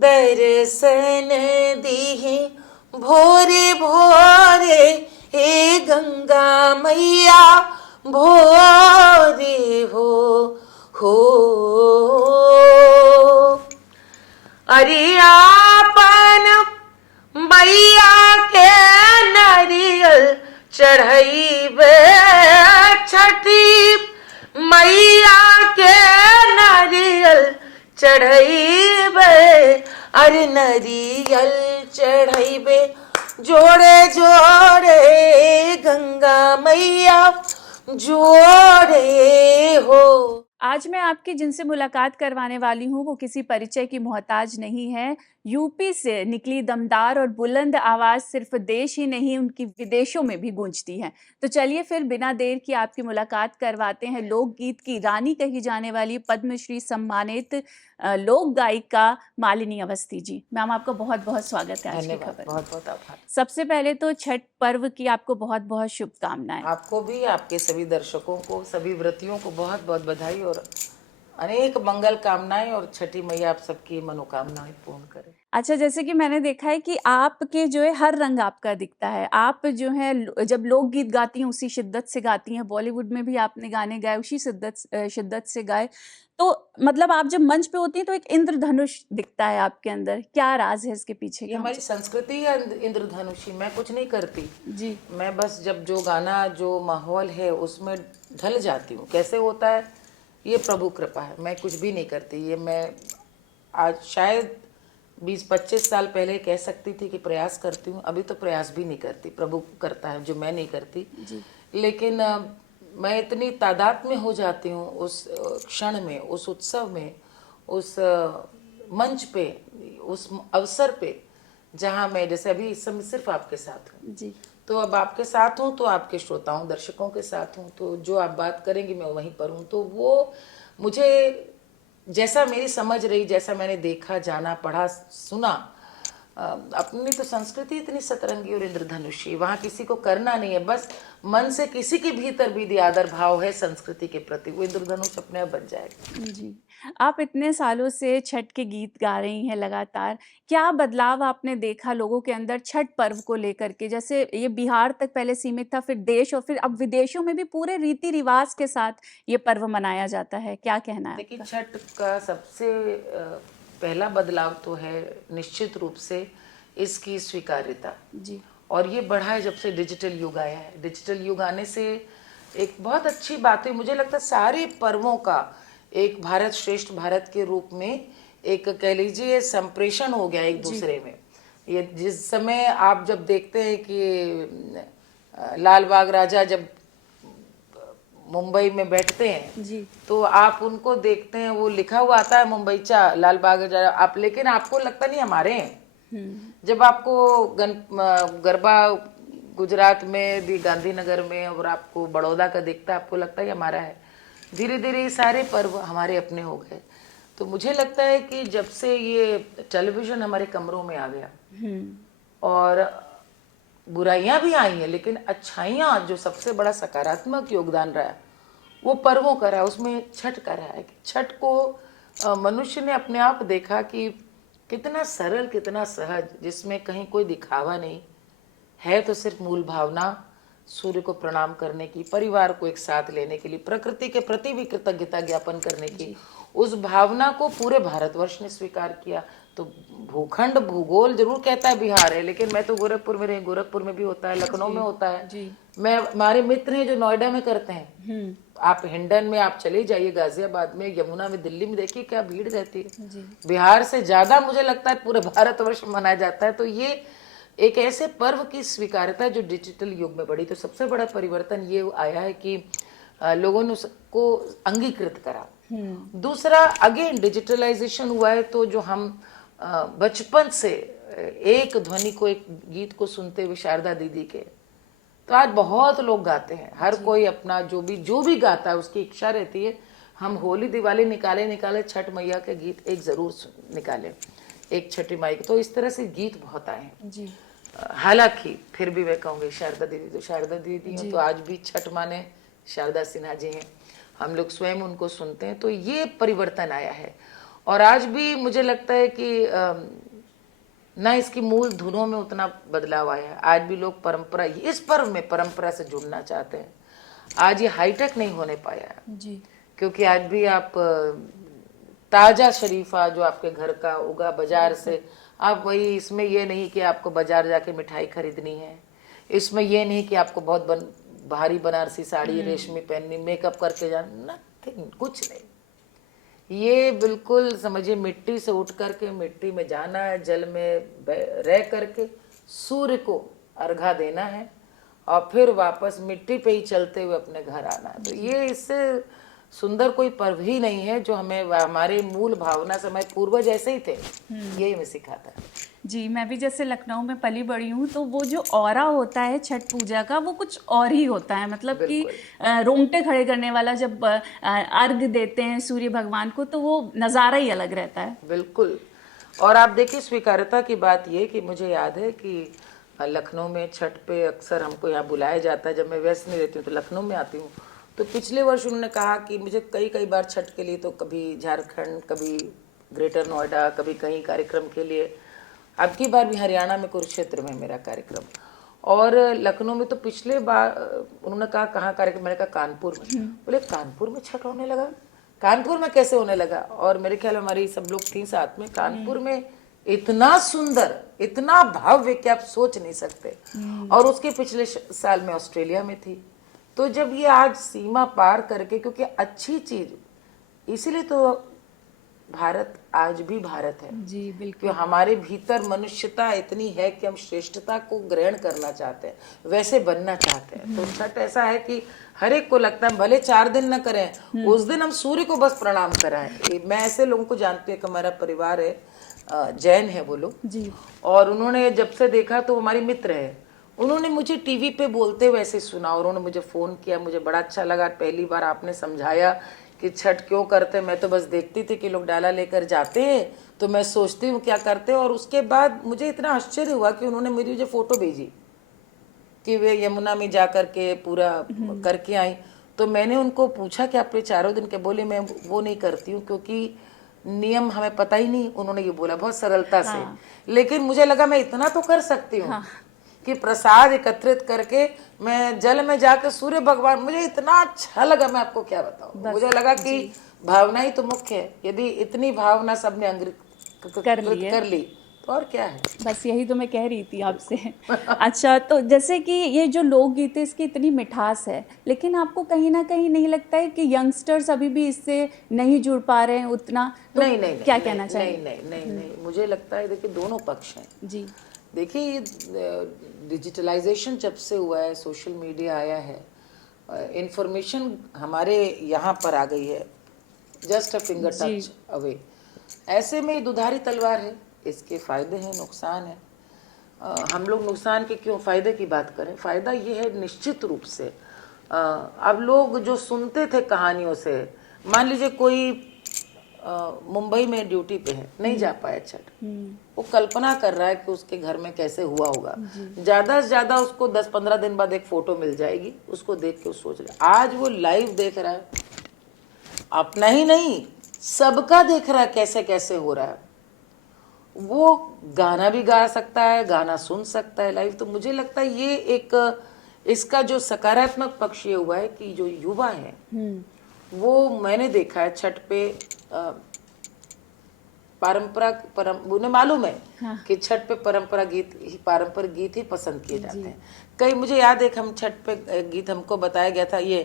दर्शन दीहि भोरे भोरे, हे गंगा मैया भोरे हो। अरे आपन मैया के नारियल चढ़ैबे, छठी मैया के नारियल चढ़ैबे, अरे नारियल चढ़ैबे जोड़े जोड़े, गंगा मैया जोड़े हो। आज मैं आपकी जिनसे मुलाकात करवाने वाली हूँ वो किसी परिचय की मोहताज नहीं है। यूपी से निकली दमदार और बुलंद आवाज सिर्फ देश ही नहीं उनकी विदेशों में भी गूंजती है। तो चलिए फिर बिना देर की आपकी मुलाकात करवाते हैं लोकगीत की रानी कही जाने वाली पद्मश्री सम्मानित लोक गायिका मालिनी अवस्थी जी। मैम आपका बहुत बहुत स्वागत है आज की खबर। बहुत बहुत आभार। सबसे पहले तो छठ पर्व की आपको बहुत बहुत शुभकामनाएं। आपको भी, आपके सभी दर्शकों को, सभी व्रतियों को बहुत बहुत बधाई और अनेक मंगल कामनाएं, और छठी मैया आप सबकी मनोकामनाएं पूर्ण करे। अच्छा, जैसे कि मैंने देखा है कि आपके जो है हर रंग आपका दिखता है। आप जो है जब लोकगीत गाती हैं उसी शिद्दत से गाती हैं, बॉलीवुड में भी आपने गाने गाए उसी शिद्दत से गाए। तो मतलब आप जब मंच पे होती हैं तो एक इंद्रधनुष दिखता है आपके अंदर, क्या राज है इसके पीछे ये का? हमारी संस्कृति है इंद्रधनुषी। मैं कुछ नहीं करती जी। मैं बस जब जो गाना, जो माहौल है उसमें ढल जाती हूँ। कैसे होता है ये प्रभु कृपा है, मैं कुछ भी नहीं करती। ये मैं आज शायद 20-25 साल पहले कह सकती थी कि प्रयास करती हूँ, अभी तो प्रयास भी नहीं करती। प्रभु करता है जो मैं नहीं करती जी। लेकिन मैं इतनी तादाद में हो जाती हूँ उस क्षण में, उस उत्सव में, उस मंच पे, उस अवसर पे जहाँ मैं, जैसे अभी इस समय सिर्फ आपके साथ हूँ जी। तो अब आपके साथ हूँ तो आपके श्रोताओं दर्शकों के साथ हूँ, तो जो आप बात करेंगे मैं वहीं पर हूँ। तो वो मुझे जैसा मेरी समझ रही, जैसा मैंने देखा, जाना, पढ़ा, सुना, अपनी तो संस्कृति इतनी सतरंगी और इंद्रधनुषी, वहाँ किसी को करना नहीं है, बस मन से किसी के भीतर भी आदर भाव है संस्कृति के प्रति, वो इंद्रधनुष अपने आप बन जाएगा। जी। आप इतने सालों से छठ के गीत गा रही हैं लगातार, क्या बदलाव आपने देखा लोगों के अंदर छठ पर्व को लेकर के? जैसे ये बिहार तक पहले सीमित था, फिर देश और फिर अब विदेशों में भी पूरे रीति रिवाज के साथ ये पर्व मनाया जाता है, क्या कहना है देखिए, आपका? छठ का सबसे पहला बदलाव तो है निश्चित रूप से इसकी स्वीकार्यता। जी। और ये बढ़ा है जब से डिजिटल युग आया है। डिजिटल युग आने से एक बहुत अच्छी बात है, मुझे लगता है सारे पर्वों का एक भारत श्रेष्ठ भारत के रूप में एक, कह लीजिए, संप्रेषण हो गया एक दूसरे में। ये जिस समय आप जब देखते हैं कि लाल बाग राजा जब मुंबई में बैठते हैं जी। तो आप उनको देखते हैं, वो लिखा हुआ आता है मुंबई चा लाल बाग राजा, आप, लेकिन आपको लगता नहीं हमारे हैं। जब आपको गरबा गुजरात में भी, गांधीनगर में, और आपको बड़ौदा का दिखता है, आपको लगता है हमारा है। धीरे धीरे ये सारे पर्व हमारे अपने हो गए। तो मुझे लगता है कि जब से ये टेलीविजन हमारे कमरों में आ गया और बुराइयां भी आई हैं, लेकिन अच्छाइयां, जो सबसे बड़ा सकारात्मक योगदान रहा है वो पर्वों का रहा है, उसमें छठ का रहा है। छठ को मनुष्य ने अपने आप देखा कि कितना सरल, कितना सहज, जिसमें कहीं कोई दिखावा नहीं है, तो सिर्फ मूल भावना सूर्य को प्रणाम करने की, परिवार को एक साथ लेने के लिए, प्रकृति के प्रति भी कृतज्ञता ज्ञापन करने की, उस भावना को पूरे भारतवर्ष ने स्वीकार किया। तो भूखंड, भूगोल जरूर कहता है बिहार है, लेकिन मैं तो गोरखपुर में रही, गोरखपुर में भी होता है, लखनऊ में होता है। मैं, हमारे मित्र हैं जो नोएडा में करते हैं, आप हिंडन में आप चले जाइए, गाजियाबाद में, यमुना में, दिल्ली में, देखिए क्या भीड़ रहती है। बिहार से ज्यादा मुझे लगता है पूरे भारतवर्ष में मनाया जाता है। तो ये एक ऐसे पर्व की स्वीकार्यता जो डिजिटल युग में बढ़ी। तो सबसे बड़ा परिवर्तन ये आया है कि लोगों ने उसको अंगीकृत करा। दूसरा, अगेन डिजिटलाइजेशन हुआ है, तो जो हम बचपन से एक ध्वनि को, एक गीत को सुनते हुए शारदा दीदी के, तो आज बहुत लोग गाते हैं। हर कोई अपना जो भी गाता है उसकी इच्छा रहती है हम होली दिवाली निकाले छठ मैया के गीत एक जरूर निकाले, एक छठी माई के। तो इस तरह से गीत बहुत आए हैं। हालांकि फिर भी मैं कहूँगी शारदा दीदी तो शारदा दीदी हैं, तो आज भी छठ माने शारदा सिन्हा जी हैं, हम लोग स्वयं उनको सुनते हैं। तो ये परिवर्तन आया है। और आज भी मुझे लगता है कि ना इसकी मूल धुनों में उतना बदलाव आया है। आज भी लोग परंपरा, इस पर्व में परंपरा से जुड़ना चाहते हैं। आज ये हाईटेक नहीं होने पाया है जी। क्योंकि आज भी आप ताजा शरीफा जो आपके घर का उगा बाजार से, आप वही, इसमें ये नहीं कि आपको बाजार जाके मिठाई खरीदनी है, इसमें ये नहीं कि आपको बहुत भारी बनारसी साड़ी रेशमी पहननी, मेकअप करके जाना, नथिंग, कुछ नहीं। ये बिल्कुल समझिए मिट्टी से उठ करके मिट्टी में जाना है, जल में रह करके सूर्य को अर्घा देना है और फिर वापस मिट्टी पे ही चलते हुए अपने घर आना है। तो ये इससे सुंदर कोई पर्व ही नहीं है जो हमें हमारे मूल भावना से हमारे पूर्वज ऐसे ही थे, यही हमें सिखाता है। जी, मैं भी जैसे लखनऊ में पली बड़ी हूँ, तो वो जो ऑरा होता है छठ पूजा का, वो कुछ और ही होता है। मतलब कि रोंगटे खड़े करने वाला, जब अर्घ देते हैं सूर्य भगवान को, तो वो नज़ारा ही अलग रहता है। बिल्कुल। और आप देखिए स्वीकार्यता की बात ये कि मुझे याद है कि लखनऊ में छठ पे अक्सर हमको यहाँ बुलाया जाता है। जब मैं व्यस्त नहीं रहती हूँ तो लखनऊ में आती हूँ, तो पिछले वर्ष उन्होंने कहा कि मुझे कई बार छठ के लिए, तो कभी झारखंड, कभी ग्रेटर नोएडा, कभी कहीं कार्यक्रम के लिए, अब की बार भी हरियाणा में कुरुक्षेत्र में मेरा कार्यक्रम, और लखनऊ में तो पिछले बार उन्होंने कहा कहाँ कार्यक्रम, मैंने कहा कानपुर में। बोले कानपुर में छठ होने लगा? कानपुर में कैसे होने लगा? और मेरे ख्याल में हमारी सब लोग थी साथ में। कानपुर में इतना सुंदर, इतना भव्य कि आप सोच नहीं सकते। और उसके पिछले साल में ऑस्ट्रेलिया में थी। तो जब ये आज सीमा पार करके, क्योंकि अच्छी चीज, इसीलिए तो भारत आज भी भारत है जी, बिल्कुल। क्योंकि हमारे भीतर मनुष्यता इतनी है कि हम श्रेष्ठता को ग्रहण करना चाहते हैं, वैसे बनना चाहते हैं। तो छठ ऐसा है कि हर एक को लगता है भले 4 दिन न करें, उस दिन हम सूर्य को बस प्रणाम कराएं। मैं ऐसे लोगों को जानती हूँ कि हमारा परिवार है, जैन है वो लोग जी, और उन्होंने जब से देखा तो हमारी मित्र है, उन्होंने मुझे टीवी पे बोलते हुए ऐसे सुना और उन्होंने मुझे फोन किया। मुझे बड़ा अच्छा लगा, पहली बार आपने समझाया कि छठ क्यों करते। मैं तो बस देखती थी कि लोग डाला लेकर जाते हैं, तो मैं सोचती हूँ क्या करते हैं। और उसके बाद मुझे इतना आश्चर्य हुआ कि उन्होंने मेरी मुझे फोटो भेजी कि वे यमुना में जा करके पूरा करके आई। तो मैंने उनको पूछा कि आप ये 4 दिन के, बोले मैं वो नहीं करती हूँ क्योंकि नियम हमें पता ही नहीं। उन्होंने ये बोला बहुत सरलता से। लेकिन मुझे लगा मैं इतना तो कर सकती हूँ कि प्रसाद एकत्रित करके मैं जल में जाकर सूर्य भगवान, मुझे इतना अच्छा लगा, मैं आपको क्या बताऊं। मुझे लगा कि भावना ही तो मुख्य है। यदि इतनी भावना सबने कर ली तो और क्या है। बस यही तो मैं कह रही थी आपसे। अच्छा, तो जैसे कि ये जो लोकगीत है, इसकी इतनी मिठास है, लेकिन आपको कहीं ना कहीं नहीं लगता है कि यंगस्टर्स अभी भी इससे नहीं जुड़ पा रहे हैं उतना? तो नहीं, क्या कहना चाहिए? नहीं, मुझे लगता है देखिए दोनों पक्ष हैं जी। देखिए डिजिटलाइजेशन जब से हुआ है, सोशल मीडिया आया है, इंफॉर्मेशन हमारे यहाँ पर आ गई है, just a finger touch away. ऐसे में दुधारी तलवार है, इसके फायदे हैं, नुकसान है। हम लोग नुकसान के क्यों, फायदे की बात करें। फायदा ये है निश्चित रूप से, अब लोग जो सुनते थे कहानियों से, मान लीजिए कोई मुंबई में ड्यूटी पे है, नहीं जा पाया छठ, वो कल्पना कर रहा है कि उसके घर में कैसे हुआ होगा। ज्यादा से ज्यादा उसको 10-15 दिन बाद एक फोटो मिल जाएगी, उसको देख के वो सोच रहा है। आज वो लाइव देख रहा है, अपना ही नहीं सबका देख रहा है कैसे कैसे हो रहा है। वो गाना भी गा सकता है, गाना सुन सकता है लाइव। तो मुझे लगता है ये एक इसका जो सकारात्मक पक्ष ये हुआ है कि जो युवा है वो, मैंने देखा है छठ पे उन्हें मालूम है कि छठ पे पारंपरिक गीत ही पसंद किए जाते हैं। कई, मुझे याद है कि हम छठ पे गीत हमको बताया गया था ये,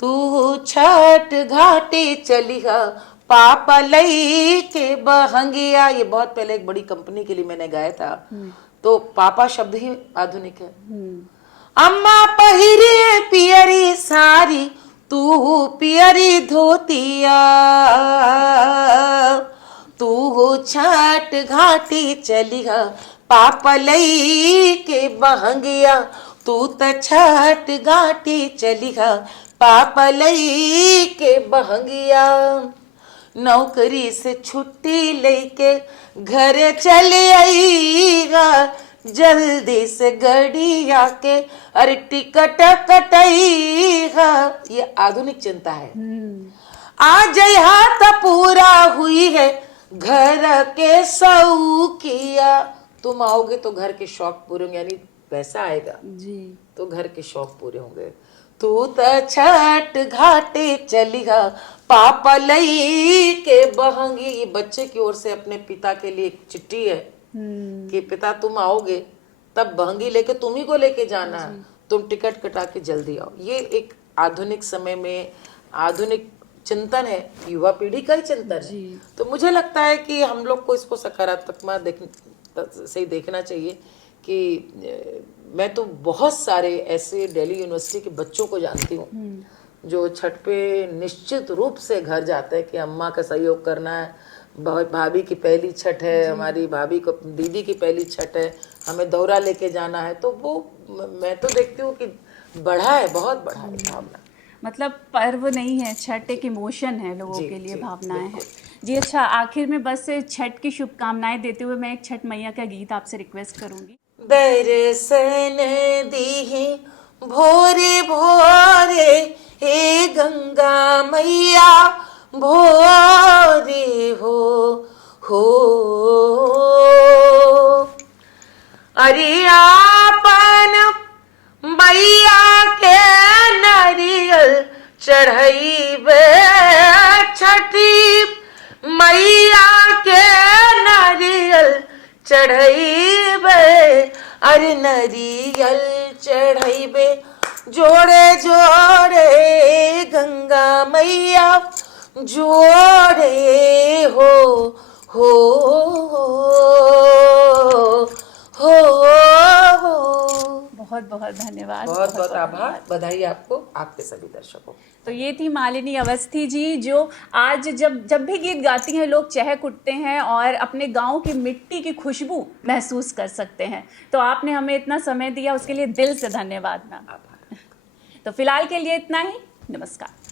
तू छठ घाटी चलिहा पापा लई के बहंगिया। ये बहुत पहले एक बड़ी कंपनी के लिए मैंने गाया था। तो पापा शब्द ही आधुनिक है। अम्मा पहिरे पियरी सारी, तू पियरी धोतिया, तू छठ घाटी चलिहा पापा लई के बहंगिया, तू त छठ घाटी चलिहा पापा लई के बहंगिया। नौकरी से छुट्टी लेके घर चले आईगा, जल्दी से गड़ी आके अरे टिकट कटाईगा। ये आधुनिक चिंता है। आज हाथ पूरा हुई है घर के सौकिया। तुम आओगे तो घर के शौक पूरे होंगे, यानी पैसा आएगा जी। तो घर के शौक पूरे होंगे। तू तो छठ घाटे चलिगा पापा लई के बहंगी। ये बच्चे की ओर से अपने पिता के लिए एक चिट्ठी है कि पिता तुम आओगे तब बहंगी लेके तुम ही को लेके जाना है, तुम टिकट कटा के जल्दी आओ। ये एक आधुनिक समय में आधुनिक चिंतन है, युवा पीढ़ी का ही चिंतन है। तो मुझे लगता है कि हम लोग को इसको सकारात्मक से ही देखना चाहिए कि मैं तो बहुत सारे ऐसे दिल्ली यूनिवर्सिटी के बच्चों को जानती हूँ जो छठ पे निश्चित रूप से घर जाते हैं कि अम्मा का सहयोग करना है, भाभी की पहली छठ है, हमारी भाभी को दीदी की पहली छठ है, हमें दौरा लेके जाना है। तो वो मैं तो देखती हूँ कि बढ़ा है, बहुत बढ़ा है भावना। मतलब पर्व नहीं है, छठ एक इमोशन है लोगों के लिए, भावनाएं हैं जी। अच्छा, आखिर में बस छठ की शुभकामनाएं देते हुए मैं एक छठ मैया का गीत आपसे रिक्वेस्ट करूंगी। दर्शन दीहि भोरे भोरे हे गंगा मैया भोरे हो अरे आपन मैया के नारियल चढ़ाइबे छठी मैया के नारियल चढ़ाइबे। अरे नारियल चढ़ाइबे जोड़े जोड़े गंगा मैया जोड़े हो बहुत बहुत धन्यवाद, बहुत बहुत आभार, बधाई आपको, आपके सभी दर्शकों। तो ये थी मालिनी अवस्थी जी, जो आज जब भी गीत गाती हैं लोग चहक उठते हैं और अपने गांव की मिट्टी की खुशबू महसूस कर सकते हैं। तो आपने हमें इतना समय दिया, उसके लिए दिल से धन्यवाद मैम। तो फिलहाल के लिए इतना ही, नमस्कार।